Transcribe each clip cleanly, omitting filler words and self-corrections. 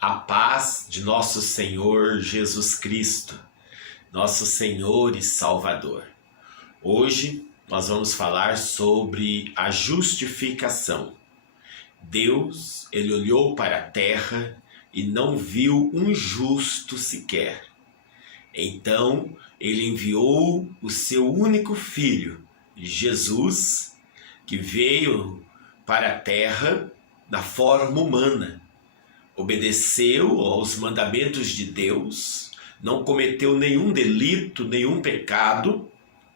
A paz de nosso Senhor Jesus Cristo, nosso Senhor e Salvador. Hoje nós vamos falar sobre a justificação. Deus, ele olhou para a terra e não viu um justo sequer. Então, ele enviou o seu único filho, Jesus, que veio para a terra na forma humana. Obedeceu aos mandamentos de Deus, não cometeu nenhum delito, nenhum pecado,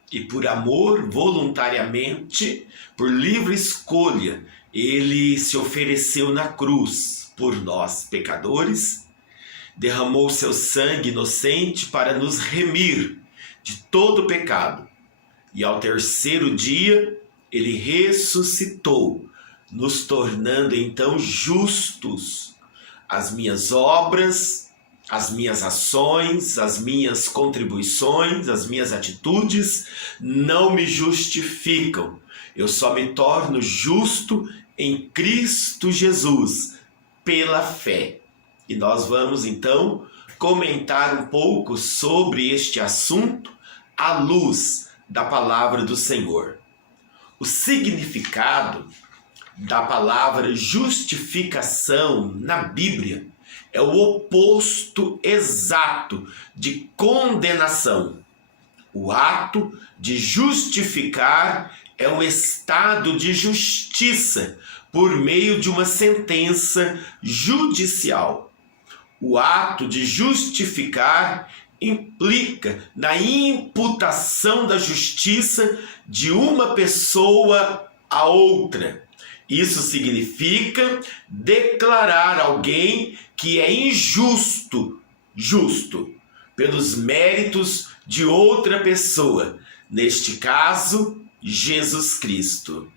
e por amor, voluntariamente, por livre escolha, ele se ofereceu na cruz por nós, pecadores, derramou seu sangue inocente para nos remir de todo pecado. E ao terceiro dia, ele ressuscitou, nos tornando então justos. As minhas obras, as minhas ações, as minhas contribuições, as minhas atitudes não me justificam. Eu só me torno justo em Cristo Jesus, pela fé. E nós vamos então comentar um pouco sobre este assunto à luz da palavra do Senhor. O significado da palavra justificação na Bíblia é o oposto exato de condenação. O ato de justificar é um estado de justiça por meio de uma sentença judicial. O ato de justificar implica na imputação da justiça de uma pessoa a outra. Isso significa declarar alguém que é injusto, justo, pelos méritos de outra pessoa, neste caso, Jesus Cristo.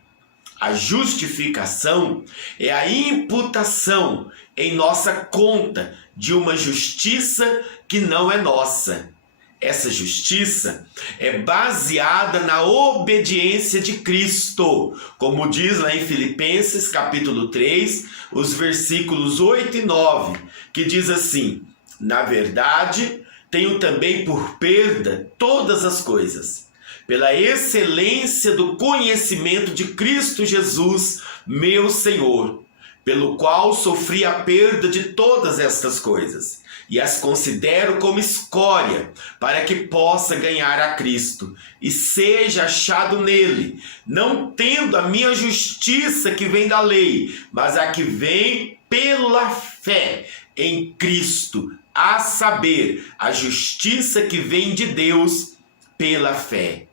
A justificação é a imputação em nossa conta de uma justiça que não é nossa. Essa justiça é baseada na obediência de Cristo, como diz lá em Filipenses capítulo 3, os versículos 8 e 9, que diz assim: na verdade, tenho também por perda todas as coisas, pela excelência do conhecimento de Cristo Jesus, meu Senhor, pelo qual sofri a perda de todas estas coisas, e as considero como escória, para que possa ganhar a Cristo, e seja achado nele, não tendo a minha justiça que vem da lei, mas a que vem pela fé em Cristo, a saber, a justiça que vem de Deus pela fé.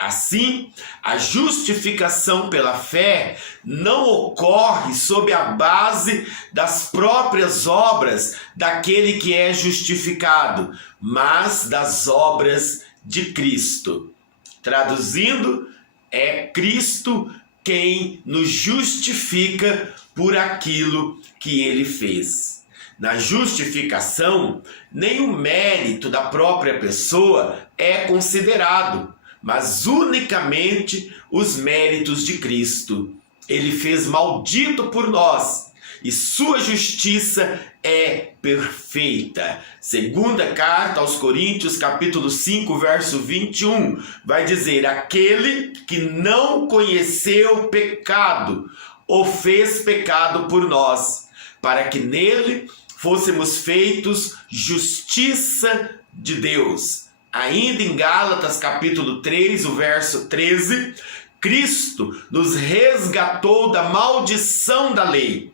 Assim, a justificação pela fé não ocorre sob a base das próprias obras daquele que é justificado, mas das obras de Cristo. Traduzindo, é Cristo quem nos justifica por aquilo que ele fez. Na justificação, nem o mérito da própria pessoa é considerado, mas unicamente os méritos de Cristo. Ele fez maldito por nós, e sua justiça é perfeita. Segunda carta aos Coríntios, capítulo 5, verso 21, vai dizer: aquele que não conheceu pecado, o fez pecado por nós, para que nele fôssemos feitos justiça de Deus. Ainda em Gálatas capítulo 3, o verso 13, Cristo nos resgatou da maldição da lei,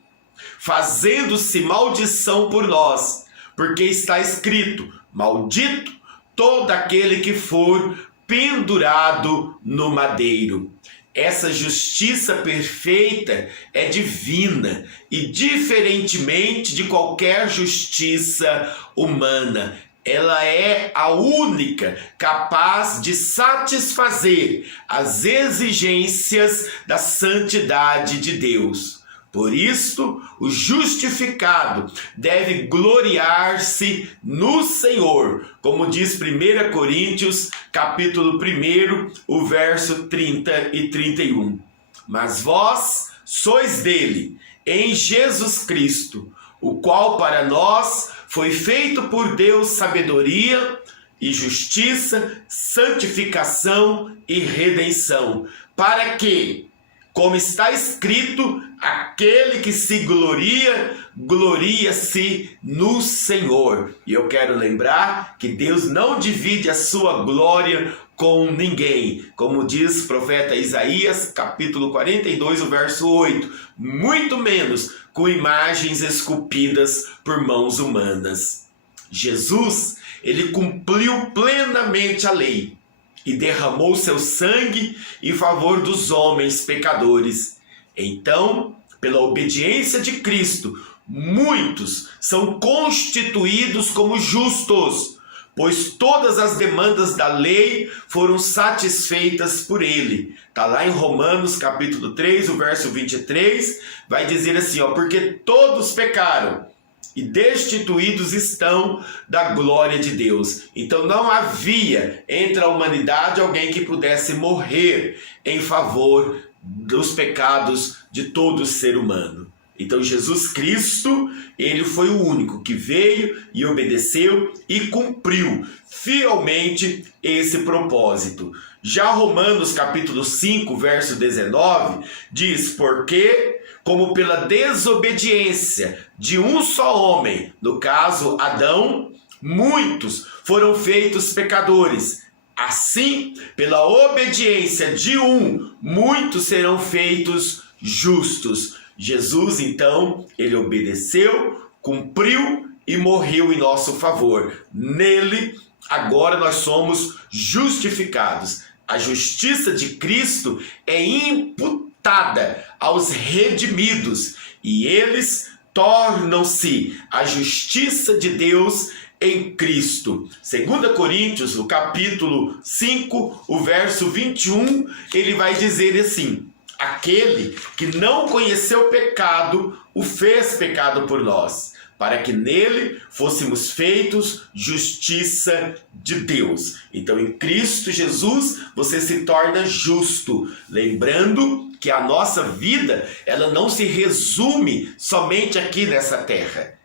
fazendo-se maldição por nós, porque está escrito: maldito todo aquele que for pendurado no madeiro. Essa justiça perfeita é divina e, diferentemente de qualquer justiça humana, ela é a única capaz de satisfazer as exigências da santidade de Deus. Por isso, o justificado deve gloriar-se no Senhor, como diz 1 Coríntios, capítulo 1, o verso 30 e 31. Mas vós sois dele, em Jesus Cristo, o qual para nós foi feito por Deus sabedoria e justiça, santificação e redenção, para que, como está escrito, aquele que se gloria, gloria-se no Senhor. E eu quero lembrar que Deus não divide a sua glória com ninguém. Como diz o profeta Isaías, capítulo 42, o verso 8. Muito menos com imagens esculpidas por mãos humanas. Jesus, ele cumpriu plenamente a lei e derramou seu sangue em favor dos homens pecadores. Então, pela obediência de Cristo, muitos são constituídos como justos, pois todas as demandas da lei foram satisfeitas por ele. Está lá em Romanos capítulo 3, o verso 23, vai dizer assim, porque todos pecaram e destituídos estão da glória de Deus. Então não havia entre a humanidade alguém que pudesse morrer em favor dos pecados de todo ser humano. Então Jesus Cristo, ele foi o único que veio e obedeceu e cumpriu fielmente esse propósito. Já Romanos capítulo 5, verso 19, diz, porque como pela desobediência de um só homem, no caso Adão, muitos foram feitos pecadores. Assim, pela obediência de um, muitos serão feitos justos. Jesus, então, ele obedeceu, cumpriu e morreu em nosso favor. Nele, agora nós somos justificados. A justiça de Cristo é imputada aos redimidos e eles tornam-se a justiça de Deus em Cristo. 2 Coríntios, o capítulo 5, o verso 21, ele vai dizer assim: aquele que não conheceu pecado, o fez pecado por nós, para que nele fôssemos feitos justiça de Deus. Então, em Cristo Jesus, você se torna justo. Lembrando que a nossa vida, ela não se resume somente aqui nessa terra.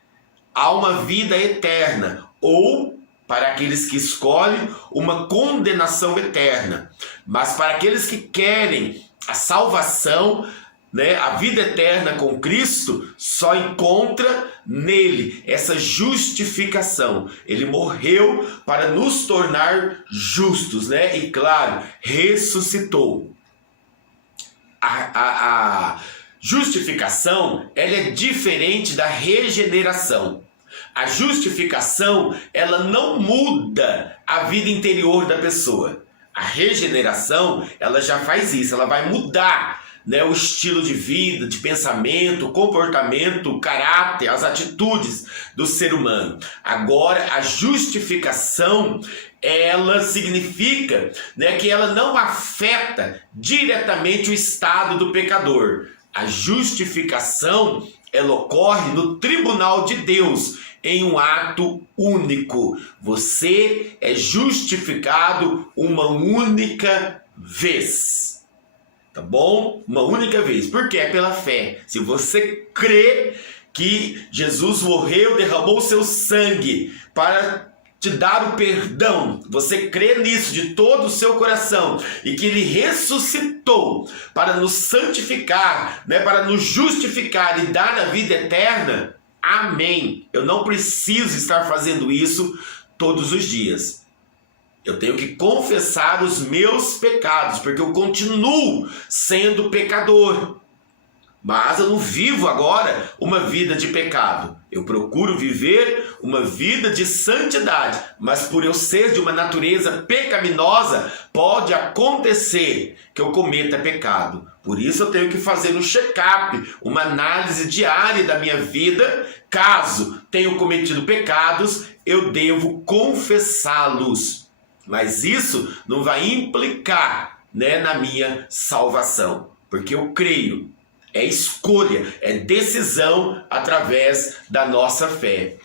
Há uma vida eterna, ou, para aqueles que escolhem, uma condenação eterna. Mas para aqueles que querem a salvação, a vida eterna com Cristo, só encontra nele essa justificação. Ele morreu para nos tornar justos, e claro, ressuscitou. A justificação, ela é diferente da regeneração. A justificação, ela não muda a vida interior da pessoa. A regeneração, ela já faz isso, ela vai mudar o estilo de vida, de pensamento, comportamento, caráter, as atitudes do ser humano. Agora, a justificação, ela significa que ela não afeta diretamente o estado do pecador. A justificação, ela ocorre no tribunal de Deus, em um ato único. Você é justificado uma única vez. Tá bom? Uma única vez. Porque é pela fé. Se você crê que Jesus morreu, derramou seu sangue para te dar o perdão, você crê nisso de todo o seu coração e que ele ressuscitou para nos santificar, para nos justificar e dar a vida eterna, amém. Eu não preciso estar fazendo isso todos os dias. Eu tenho que confessar os meus pecados, porque eu continuo sendo pecador. Mas eu não vivo agora uma vida de pecado. Eu procuro viver uma vida de santidade. Mas por eu ser de uma natureza pecaminosa, pode acontecer que eu cometa pecado. Por isso eu tenho que fazer um check-up, uma análise diária da minha vida. Caso tenha cometido pecados, eu devo confessá-los. Mas isso não vai implicar na minha salvação. Porque eu creio. É escolha, é decisão através da nossa fé.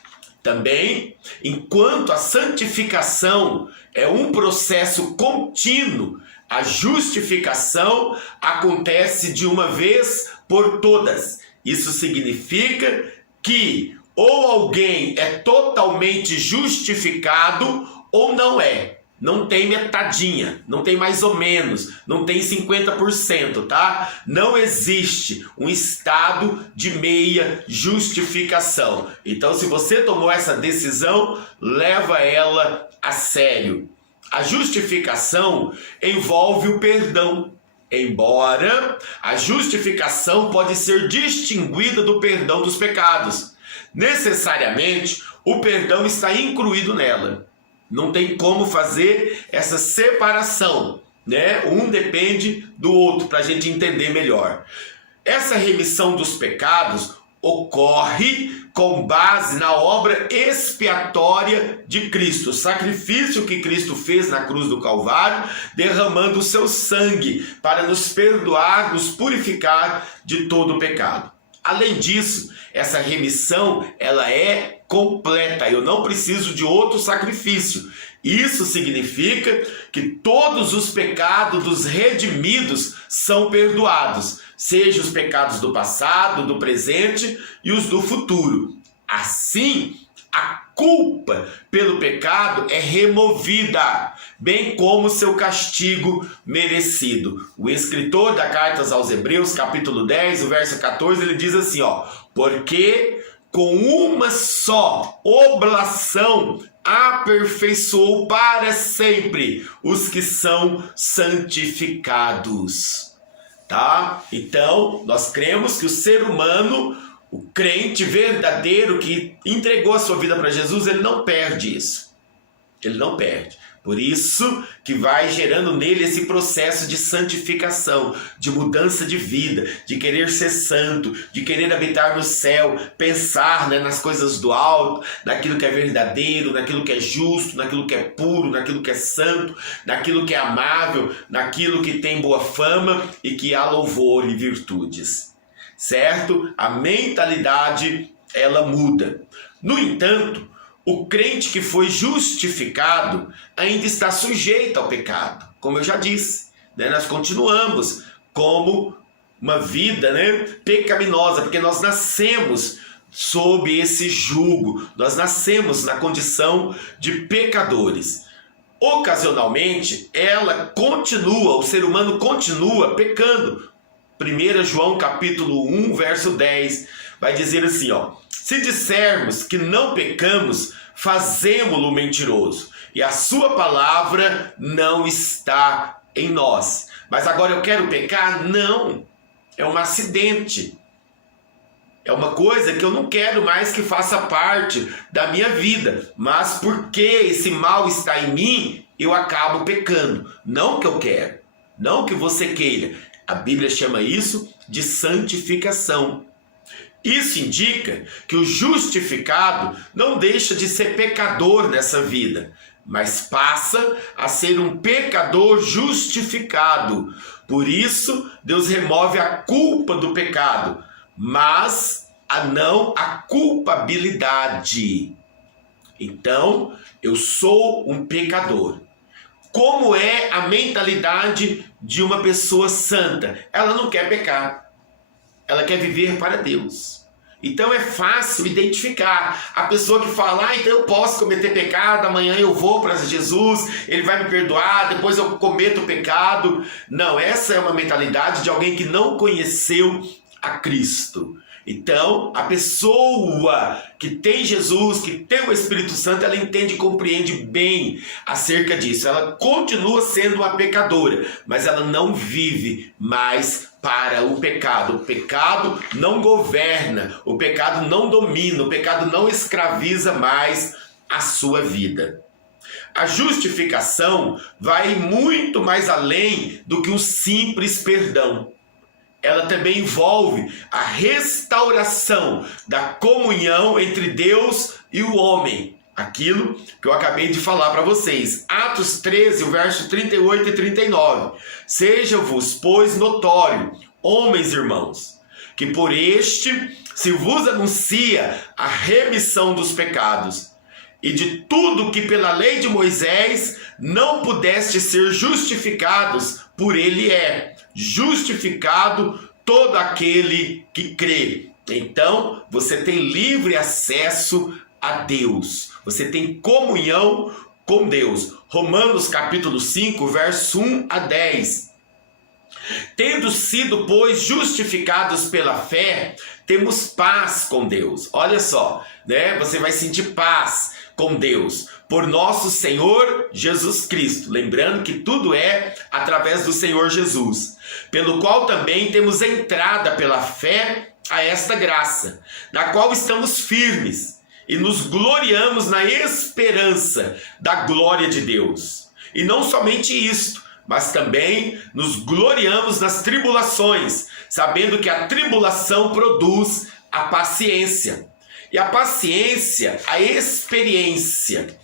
Também, enquanto a santificação é um processo contínuo, a justificação acontece de uma vez por todas. Isso significa que Ou alguém é totalmente justificado ou não é. Não tem metadinha, não tem mais ou menos, não tem 50%, tá? Não existe um estado de meia justificação. Então, se você tomou essa decisão, leva ela a sério. A justificação envolve o perdão. Embora a justificação pode ser distinguida do perdão dos pecados, necessariamente o perdão está incluído nela. Não tem como fazer essa separação, né? Um depende do outro para a gente entender melhor. Essa remissão dos pecados ocorre com base na obra expiatória de Cristo, o sacrifício que Cristo fez na cruz do Calvário, derramando o seu sangue para nos perdoar, nos purificar de todo o pecado. Além disso, essa remissão ela é completa. Eu não preciso de outro sacrifício. Isso significa que todos os pecados dos redimidos são perdoados, seja os pecados do passado, do presente e os do futuro. Assim, a culpa pelo pecado é removida, bem como seu castigo merecido. O escritor da Carta aos Hebreus, capítulo 10, o verso 14, ele diz assim, porque com uma só oblação aperfeiçoou para sempre os que são santificados. Tá? Então, nós cremos que o ser humano, o crente verdadeiro que entregou a sua vida para Jesus, ele não perde isso. Ele não perde. Por isso que vai gerando nele esse processo de santificação, de mudança de vida, de querer ser santo, de querer habitar no céu, pensar, nas coisas do alto, naquilo que é verdadeiro, naquilo que é justo, naquilo que é puro, naquilo que é santo, naquilo que é amável, naquilo que tem boa fama e que há louvor e virtudes. Certo? A mentalidade, ela muda. No entanto, o crente que foi justificado ainda está sujeito ao pecado. Como eu já disse, nós continuamos como uma vida pecaminosa, porque nós nascemos sob esse jugo, nós nascemos na condição de pecadores. Ocasionalmente, o ser humano continua pecando. 1 João capítulo 1, verso 10, vai dizer assim, se dissermos que não pecamos, fazemo-lo mentiroso, e a sua palavra não está em nós. Mas agora eu quero pecar? Não, é um acidente. É uma coisa que eu não quero mais que faça parte da minha vida, mas porque esse mal está em mim, eu acabo pecando. Não que eu quero, não que você queira. A Bíblia chama isso de santificação. Isso indica que o justificado não deixa de ser pecador nessa vida, mas passa a ser um pecador justificado. Por isso, Deus remove a culpa do pecado, mas não a culpabilidade. Então, eu sou um pecador. Como é a mentalidade de uma pessoa santa? Ela não quer pecar. Ela quer viver para Deus. Então é fácil identificar a pessoa que fala, então eu posso cometer pecado, amanhã eu vou para Jesus, ele vai me perdoar, depois eu cometo o pecado. Não, essa é uma mentalidade de alguém que não conheceu a Cristo. Então, a pessoa que tem Jesus, que tem o Espírito Santo, ela entende e compreende bem acerca disso. Ela continua sendo uma pecadora, mas ela não vive mais para o pecado. O pecado não governa, o pecado não domina, o pecado não escraviza mais a sua vida. A justificação vai muito mais além do que um simples perdão. Ela também envolve a restauração da comunhão entre Deus e o homem. Aquilo que eu acabei de falar para vocês. Atos 13, o verso 38 e 39. Seja-vos, pois, notório, homens e irmãos, que por este se vos anuncia a remissão dos pecados, e de tudo que pela lei de Moisés não pudeste ser justificados, por ele é justificado todo aquele que crê. Então, você tem livre acesso a Deus. Você tem comunhão com Deus. Romanos capítulo 5, verso 1 a 10. Tendo sido, pois, justificados pela fé, temos paz com Deus. Olha só, né? Você vai sentir paz com Deus por nosso Senhor Jesus Cristo. Lembrando que tudo é através do Senhor Jesus, pelo qual também temos entrada pela fé a esta graça, na qual estamos firmes e nos gloriamos na esperança da glória de Deus. E não somente isto, mas também nos gloriamos nas tribulações, sabendo que a tribulação produz a paciência. E a paciência, a experiência.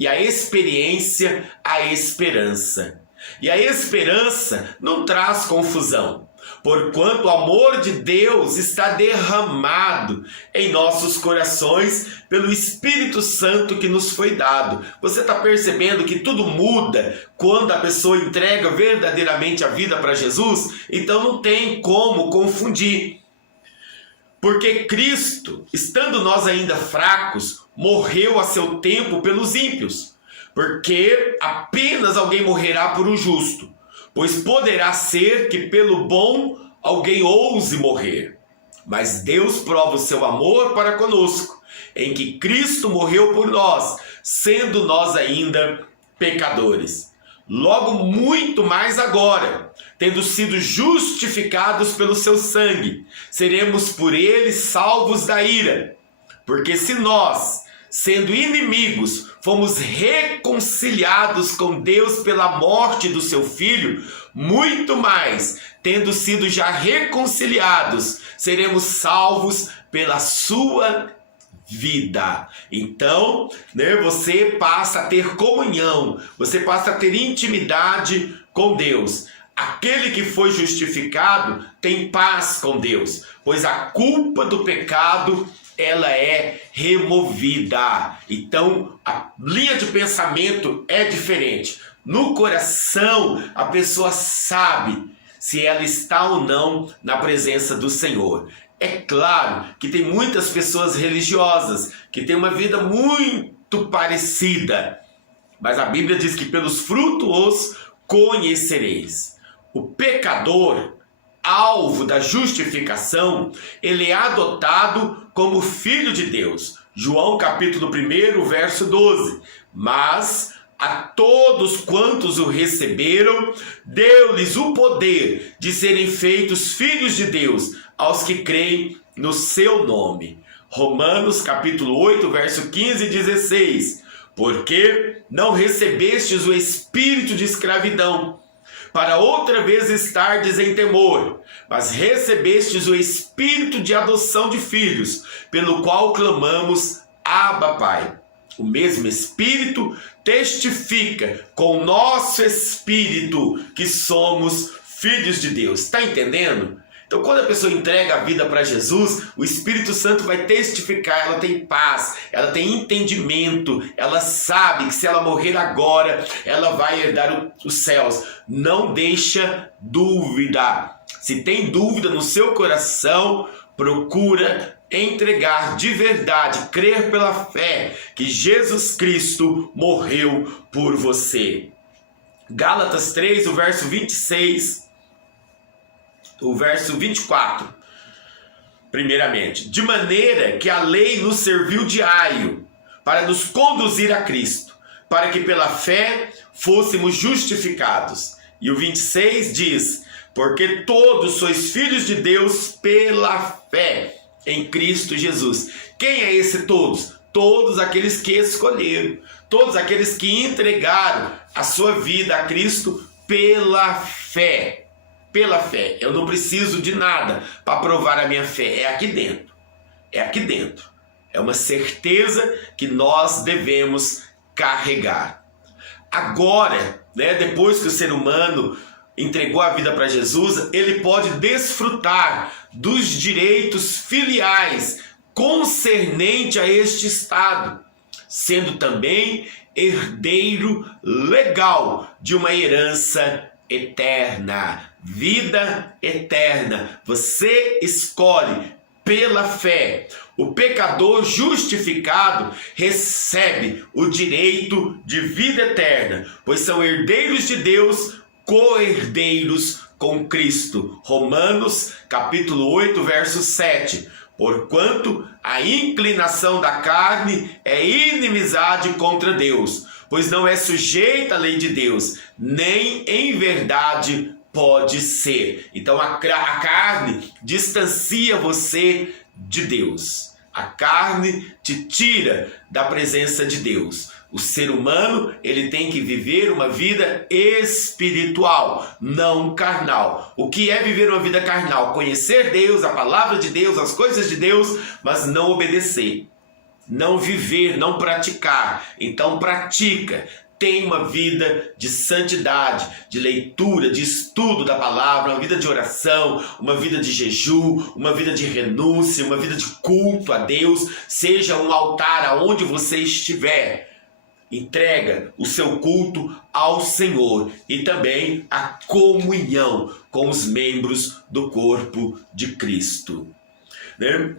E a experiência, a esperança. E a esperança não traz confusão, porquanto o amor de Deus está derramado em nossos corações pelo Espírito Santo que nos foi dado. Você está percebendo que tudo muda quando a pessoa entrega verdadeiramente a vida para Jesus? Então não tem como confundir. Porque Cristo, estando nós ainda fracos, morreu a seu tempo pelos ímpios. Porque apenas alguém morrerá por um justo, pois poderá ser que pelo bom alguém ouse morrer. Mas Deus prova o seu amor para conosco, em que Cristo morreu por nós, sendo nós ainda pecadores. Logo muito mais agora, tendo sido justificados pelo seu sangue, seremos por ele salvos da ira. Porque se nós, sendo inimigos, fomos reconciliados com Deus pela morte do seu Filho, muito mais, tendo sido já reconciliados, seremos salvos pela sua vida. Então, você passa a ter comunhão, você passa a ter intimidade com Deus. Aquele que foi justificado tem paz com Deus, pois a culpa do pecado ela é removida. Então a linha de pensamento é diferente. No coração a pessoa sabe se ela está ou não na presença do Senhor. É claro que tem muitas pessoas religiosas que têm uma vida muito parecida, mas a Bíblia diz que pelos frutos os conhecereis. O pecador, alvo da justificação, ele é adotado como filho de Deus. João capítulo 1, verso 12. Mas a todos quantos o receberam, deu-lhes o poder de serem feitos filhos de Deus, aos que creem no seu nome. Romanos capítulo 8, verso 15 e 16. Porque não recebestes o espírito de escravidão, para outra vez estardes em temor, mas recebestes o espírito de adoção de filhos, pelo qual clamamos, Abba, Pai. O mesmo Espírito testifica com o nosso espírito que somos filhos de Deus. Está entendendo? Então, quando a pessoa entrega a vida para Jesus, o Espírito Santo vai testificar, ela tem paz, ela tem entendimento, ela sabe que se ela morrer agora, ela vai herdar os céus. Não deixa dúvida. Se tem dúvida no seu coração, procura entregar de verdade, crer pela fé que Jesus Cristo morreu por você. Gálatas 3, o verso 26. O verso 24, primeiramente, de maneira que a lei nos serviu de aio para nos conduzir a Cristo, para que pela fé fôssemos justificados. E o 26 diz, porque todos sois filhos de Deus pela fé em Cristo Jesus. Quem é esse todos? Todos aqueles que escolheram, todos aqueles que entregaram a sua vida a Cristo pela fé. Pela fé. Eu não preciso de nada para provar a minha fé. É aqui dentro. É aqui dentro. É uma certeza que nós devemos carregar. Agora, depois que o ser humano entregou a vida para Jesus, ele pode desfrutar dos direitos filiais concernente a este estado, sendo também herdeiro legal de uma herança eterna, vida eterna. Você escolhe pela fé. O pecador justificado recebe o direito de vida eterna, pois são herdeiros de Deus, co-herdeiros com Cristo. Romanos capítulo 8, verso 7. Porquanto a inclinação da carne é inimizade contra Deus, pois não é sujeita à lei de Deus, nem em verdade pode ser. Então a carne distancia você de Deus. A carne te tira da presença de Deus. O ser humano, ele tem que viver uma vida espiritual, não carnal. O que é viver uma vida carnal? Conhecer Deus, a palavra de Deus, as coisas de Deus, mas não obedecer. Não viver, não praticar. Então pratica. Tem uma vida de santidade, de leitura, de estudo da palavra, uma vida de oração, uma vida de jejum, uma vida de renúncia, uma vida de culto a Deus. Seja um altar aonde você estiver. Entrega o seu culto ao Senhor e também a comunhão com os membros do corpo de Cristo. Né?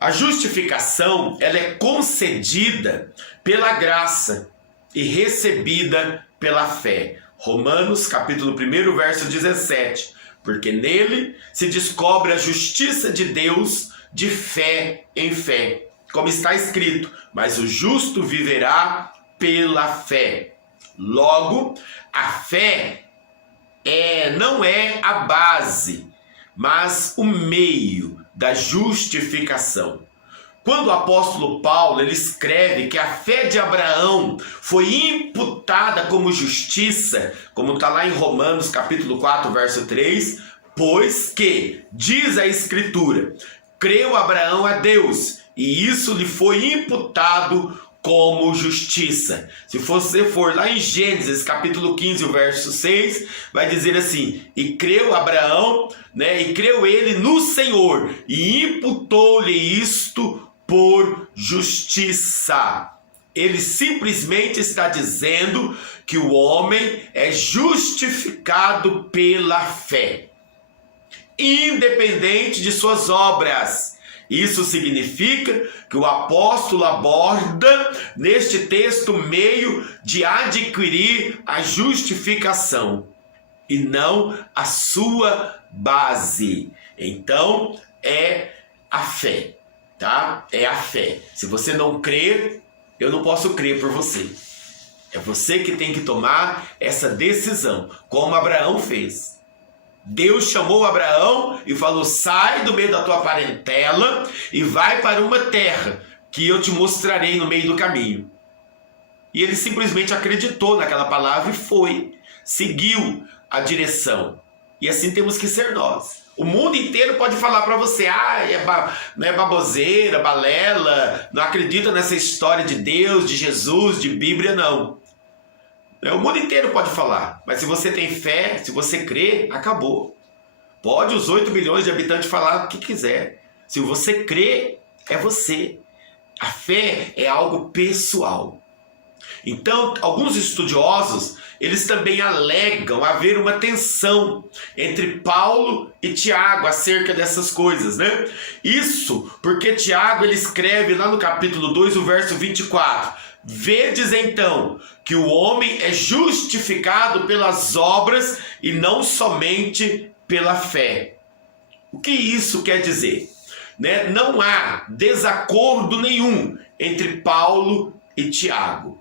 A justificação, ela é concedida pela graça e recebida pela fé. Romanos capítulo 1, verso 17. Porque nele se descobre a justiça de Deus de fé em fé. Como está escrito, mas o justo viverá pela fé. Logo, a fé não é a base, mas o meio da justificação. Quando o apóstolo Paulo ele escreve que a fé de Abraão foi imputada como justiça, como está lá em Romanos capítulo 4, verso 3, pois que, diz a Escritura, creu Abraão a Deus, e isso lhe foi imputado como justiça. Se você for lá em Gênesis capítulo 15, o verso 6, vai dizer assim: e creu Abraão, e creu ele no Senhor, e imputou-lhe isto por justiça. Ele simplesmente está dizendo que o homem é justificado pela fé, independente de suas obras. Isso significa que o apóstolo aborda neste texto o meio de adquirir a justificação e não a sua base. Então é a fé. Tá? É a fé. Se você não crer, eu não posso crer por você. É você que tem que tomar essa decisão, como Abraão fez. Deus chamou Abraão e falou: sai do meio da tua parentela e vai para uma terra que eu te mostrarei no meio do caminho. E ele simplesmente acreditou naquela palavra e foi, seguiu a direção. E assim temos que ser nós. O mundo inteiro pode falar para você: não é baboseira, balela, não acredita nessa história de Deus, de Jesus, de Bíblia, não. O mundo inteiro pode falar, mas se você tem fé, se você crê, acabou. Pode os 8 bilhões de habitantes falar o que quiser. Se você crê, é você. A fé é algo pessoal. Então, alguns estudiosos, eles também alegam haver uma tensão entre Paulo e Tiago acerca dessas coisas, né? Isso porque Tiago, ele escreve lá no capítulo 2, o verso 24: vedes então que o homem é justificado pelas obras e não somente pela fé. O que isso quer dizer? Não há desacordo nenhum entre Paulo e Tiago.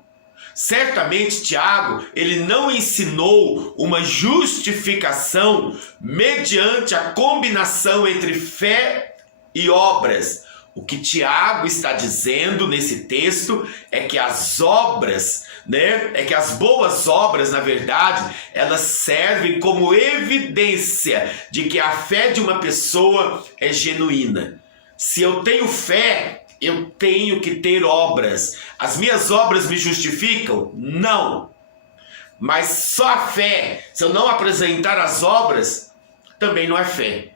Certamente Tiago, ele não ensinou uma justificação mediante a combinação entre fé e obras. O que Tiago está dizendo nesse texto é que as obras, é que as boas obras, na verdade, elas servem como evidência de que a fé de uma pessoa é genuína. Se eu tenho fé, eu tenho que ter obras. As minhas obras me justificam? Não. Mas só a fé, se eu não apresentar as obras, também não é fé.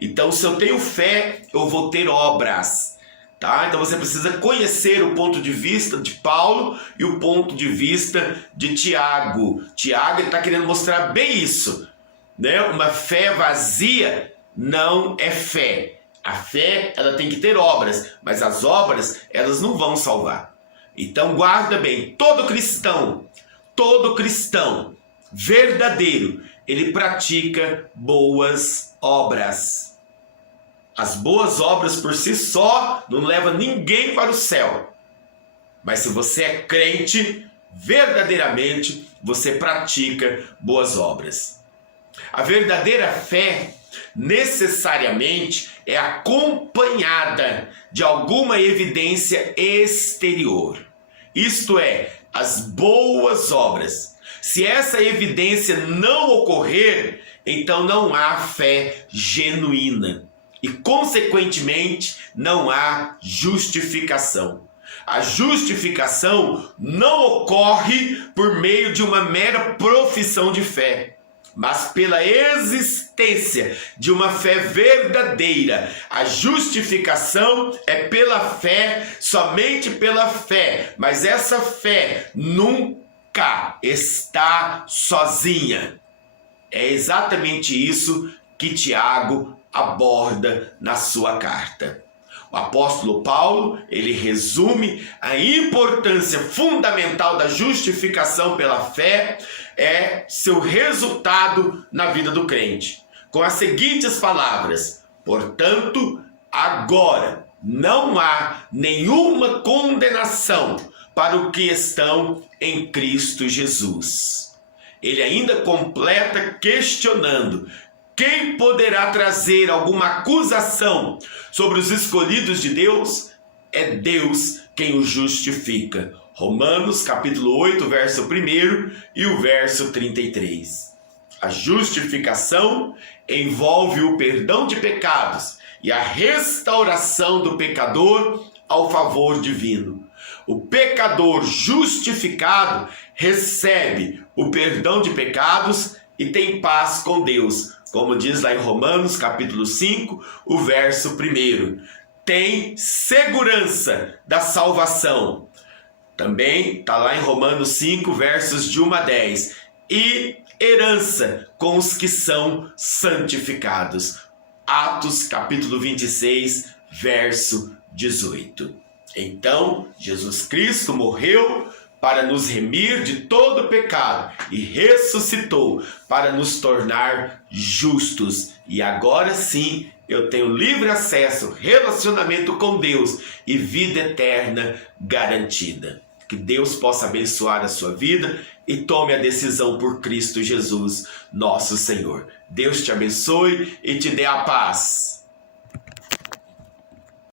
Então, se eu tenho fé, eu vou ter obras. Tá? Então você precisa conhecer o ponto de vista de Paulo e o ponto de vista de Tiago. Tiago está querendo mostrar bem isso. Uma fé vazia não é fé. A fé, ela tem que ter obras, mas as obras, elas não vão salvar. Então guarda bem, todo cristão verdadeiro, ele pratica boas obras. As boas obras por si só não levam ninguém para o céu. Mas se você é crente, verdadeiramente, você pratica boas obras. A verdadeira fé, necessariamente, é acompanhada de alguma evidência exterior. Isto é, as boas obras. Se essa evidência não ocorrer, então não há fé genuína. E, consequentemente, não há justificação. A justificação não ocorre por meio de uma mera profissão de fé, mas pela existência de uma fé verdadeira. A justificação é pela fé, somente pela fé, mas essa fé nunca está sozinha. É exatamente isso que Tiago aborda na sua carta. O apóstolo Paulo, ele resume a importância fundamental da justificação pela fé, é seu resultado na vida do crente, com as seguintes palavras: portanto, agora não há nenhuma condenação para os que estão em Cristo Jesus. Ele ainda completa questionando: quem poderá trazer alguma acusação sobre os escolhidos de Deus? É Deus quem os justifica. Romanos capítulo 8, verso 1 e o verso 33. A justificação envolve o perdão de pecados e a restauração do pecador ao favor divino. O pecador justificado recebe o perdão de pecados e tem paz com Deus, como diz lá em Romanos capítulo 5, o verso 1. Tem segurança da salvação. Também está lá em Romanos 5, versos de 1 a 10. E herança com os que são santificados. Atos capítulo 26, verso 18. Então, Jesus Cristo morreu para nos remir de todo pecado e ressuscitou para nos tornar justos. E agora sim, eu tenho livre acesso, relacionamento com Deus e vida eterna garantida. Que Deus possa abençoar a sua vida e tome a decisão por Cristo Jesus, nosso Senhor. Deus te abençoe e te dê a paz.